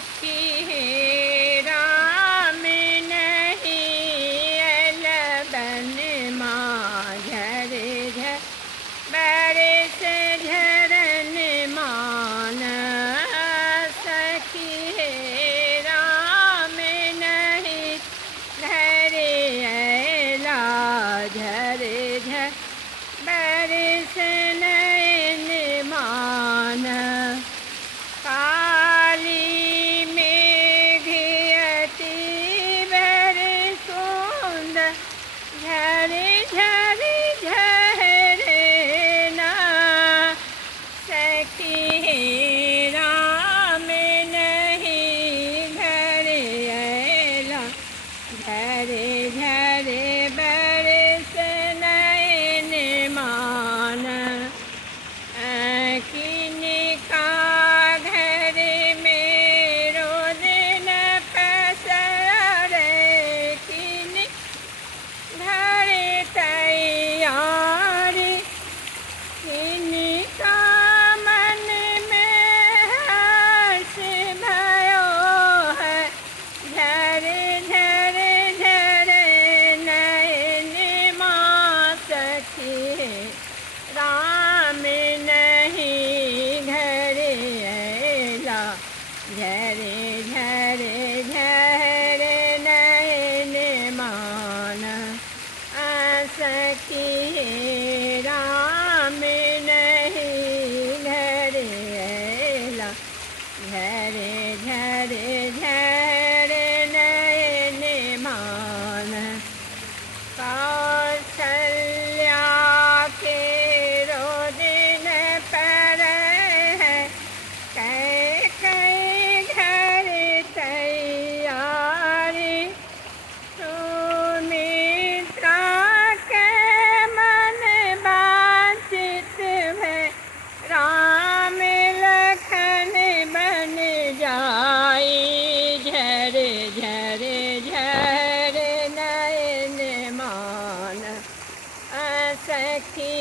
सखी हे राम नहीं अलबन माँ झर झर बरस झरन मान। सखी हे राम नहीं घर अला झर झर बरस नयन मान। काली मेघ अति बर सुंदर झर झर झरना। सखी हे राम नहीं घर अला झर झर बरस नयन मान। किनका घर में रोज न पसर किन घर तैयारी। किनका मन में हर्ष भयो है झर झर झर नयन माँ। सखी राम नहीं घर अला झर झर झर नयन मान। सखी राम नहीं घर अला झर झर झर नयन मान। कौशल्या के रोदन पर है कई कई घर तैयारी। सुमित्रा के मन बांचित भय राम लखन बन जाई झर झर झर नयन मान। सखी